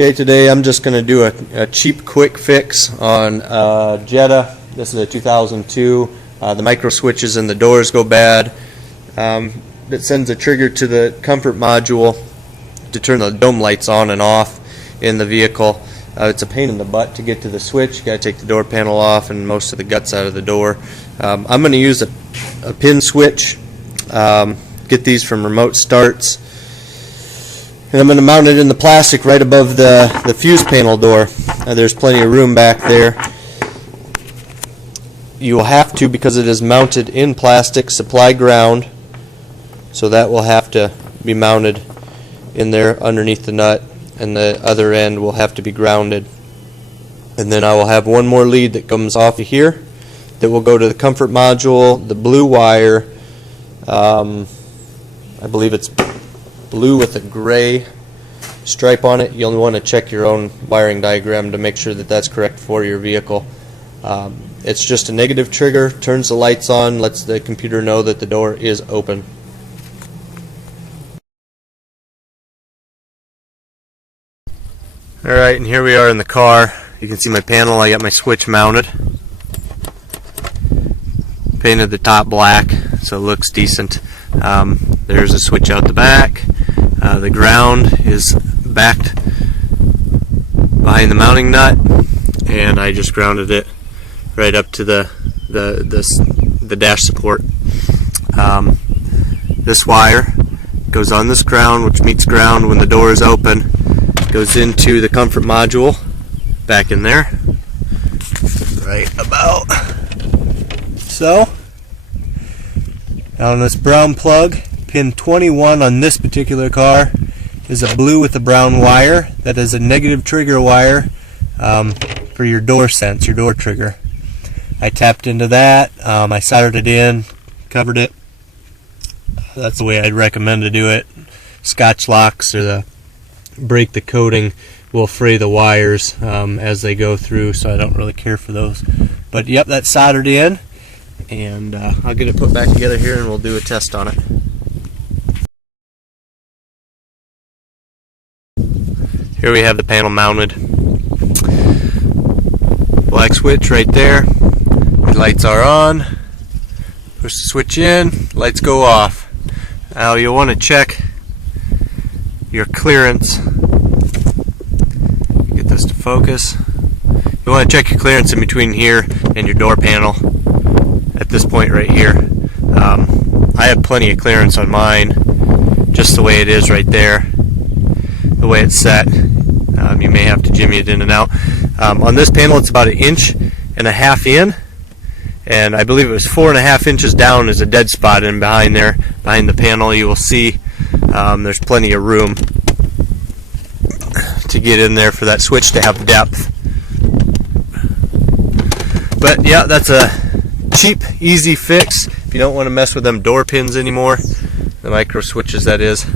Okay, today I'm just going to do a cheap quick fix on Jetta. This is a 2002. The micro switches in the doors go bad. It sends a trigger to the comfort module to turn the dome lights on and off in the vehicle. It's a pain in the butt to get to the switch. You got to take the door panel off and most of the guts out of the door. I'm going to use a pin switch. Get these from remote starts. And I'm going to mount it in the plastic right above the fuse panel door. There's plenty of room back there. You will have to, because it is mounted in plastic, supply ground. So that will have to be mounted in there underneath the nut, and the other end will have to be grounded. And then I will have one more lead that comes off of here that will go to the comfort module, the blue wire. I believe it's blue with a gray stripe on it. You'll want to check your own wiring diagram to make sure that that's correct for your vehicle. It's just a negative trigger, turns the lights on, lets the computer know that the door is open. Alright, and here we are in the car. You can see my panel. I got my switch mounted. Painted the top black so it looks decent. There's a switch out the back. The ground is backed behind the mounting nut, and I just grounded it right up to the dash support. This wire goes on this ground, which meets ground when the door is open, goes into the comfort module back in there, right about so. Now on this brown plug, pin 21 on this particular car is a blue with a brown wire. That is a negative trigger wire for your door sense, your door trigger. I tapped into that, I soldered it in, covered it. That's the way I'd recommend to do it. Scotch locks or break the coating will fray the wires as they go through, so I don't really care for those. But yep, that's soldered in, and I'll get it put back together here and we'll do a test on it. Here we have the panel mounted. Black switch right there. The lights are on. Push the switch in, lights go off. Now you'll want to check your clearance. Get this to focus. You want to check your clearance in between here and your door panel at this point right here. I have plenty of clearance on mine, just the way it is right there, the way it's set. You may have to jimmy it in and out. On this panel it's about 1.5 inches in, and I believe it was 4.5 inches down is a dead spot, and behind there, behind the panel, you will see there's plenty of room to get in there for that switch to have depth. But yeah, that's a cheap, easy fix if you don't want to mess with them door pins anymore, the micro switches that is.